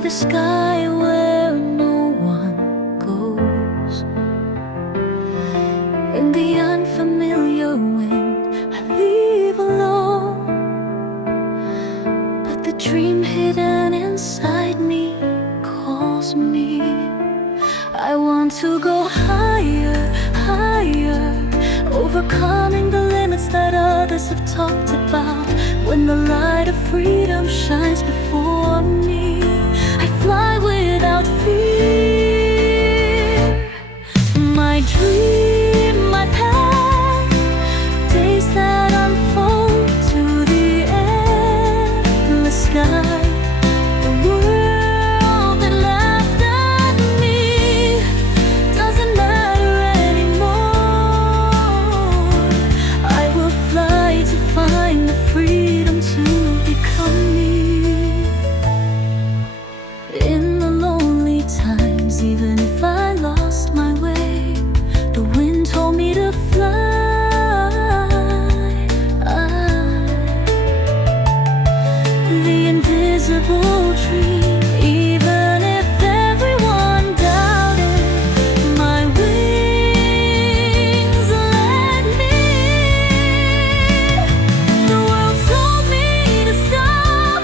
see the sky where no one goes. In the unfamiliar wind I leave alone, but the dream hidden inside me calls me. I want to go higher, higher, overcoming the limits that others have talked about. When the light of freedom shines before me, I fly without fear. My dream, my path, days that unfold to the endless sky. The world that laughed at me doesn't matter anymore. I will fly to find the freedom to become me. In the lonely times, even if I lost my way, the wind told me to fly. The invisible dream, even if everyone doubted, my wings led me. The world told me to stop,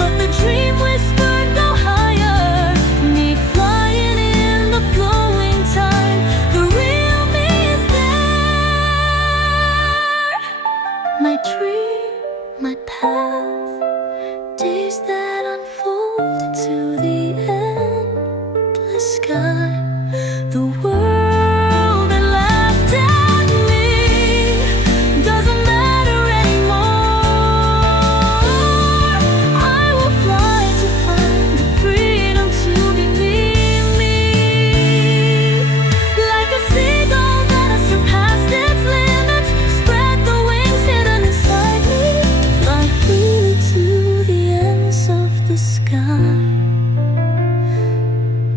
but the dream whispered go higher. Me flying in the flowing time, the real me is there. My dream, my path, days that unfold into the endless sky. The world that laughed at me doesn't matter anymore. I will fly to find the freedom to be me. Like a seagull that has surpassed its limits, spread the wings hidden inside me, fly freely to the ends of the sky.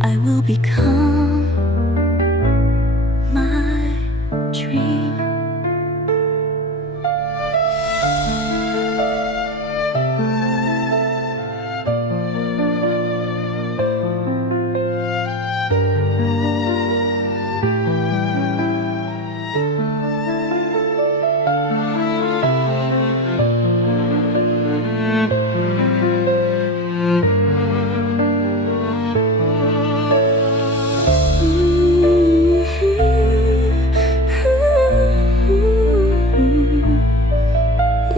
I will become my dream.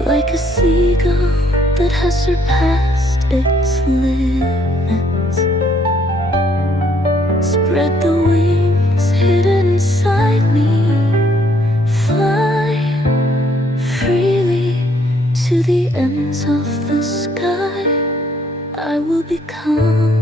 Like a seagull that has surpassed its limits, spread the wings hidden inside me, fly freely to the ends of the sky. I will become